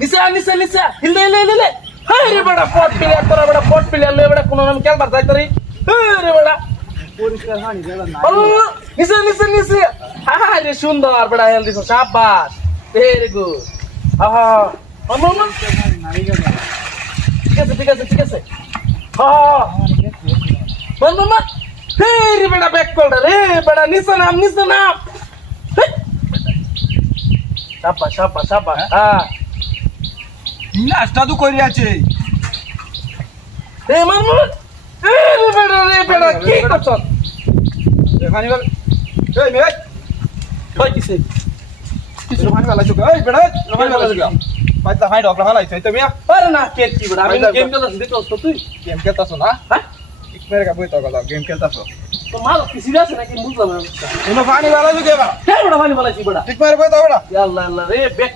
নিচে নিচে নিচে হিলে হিলে হিলে হাই রে বড়া পট প্লেয়ার তোরা বড়া পট প্লেয়ার লয়ে বড়া কোন নাম খেলবার যাইতে রে রে বড়া পরিষ্কার পানি দেবা না নিচে নিচে নিচে হাই রে সুন্দর বড়া হেল দিছ শাবাশ ভেরি গুড আহা মামা নাই গেল ঠিক আছে ঠিক আছে হ্যাঁ বল মামা রে বড়া ব্যাক কল রে বড়া নিচে নাম শাবাশ শাবাশ শাবাশ হ্যাঁ নাস্তা তো করি আছে এ মামু রে বেড়া কি করছ পানি বল এই মে কই কিছে কিছু পানি वाला চুক এই বেড়া পানি वाला চুক পাইতা হাই ডকলা হালাই তাই তুমি আরে না কে কি বড় আমি গেম খেলতাছি দেখছস তো তুই গেম খেলতাছো না হ্যাঁ এক মেরে কা বইতা গলা গেম খেলতাছো তো মাল কি সিরিয়াস নাকি বুঝলাম না তুমি পানি वाला চুক এবার কে বড় ভালো বলাইছি বড় ঠিক মেরে বইতা বড়া আল্লাহ আল্লাহ রে ব্যাক